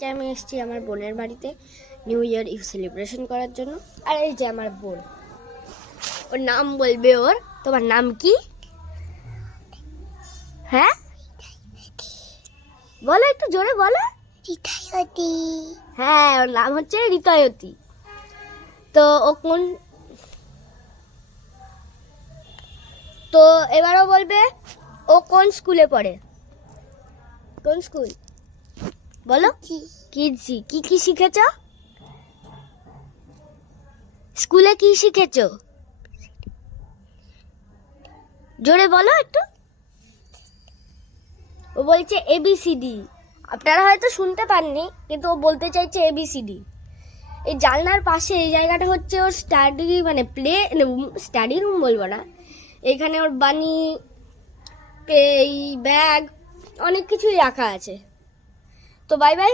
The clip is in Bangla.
আজকে আমি এসেছি আমার বোনের বাড়িতে নিউ ইয়ার ইভ সেলিব্রেশন করার জন্য। আর এই যে আমার বোন, ওর নাম বলবে ওর। তোমার নাম কি? হ্যাঁ বলো, একটু জোরে বলো। রিতায়তী। হ্যাঁ, ওর নাম হচ্ছে রিতায়তী। তো ও কোন, তো এবারও বলবে ও কোন স্কুলে পড়ে। কোন স্কুল বলো? কিডজি। কি কি শিখেছো স্কুলে? কি শিখেছো জোরে বলো একটু। ও বলছে এবিসিডি। আপনারা হয়তো শুনতে পাননি, কিন্তু ও বলতে চাইছে এবিসিডি। এই জানলার পাশে এই জায়গাটা হচ্ছে ওর স্টাডি, মানে প্লে স্টাডি রুম বলবো না, এখানে ওর বানি, এই ব্যাগ, অনেক কিছুই রাখা আছে। তো বাই বাই,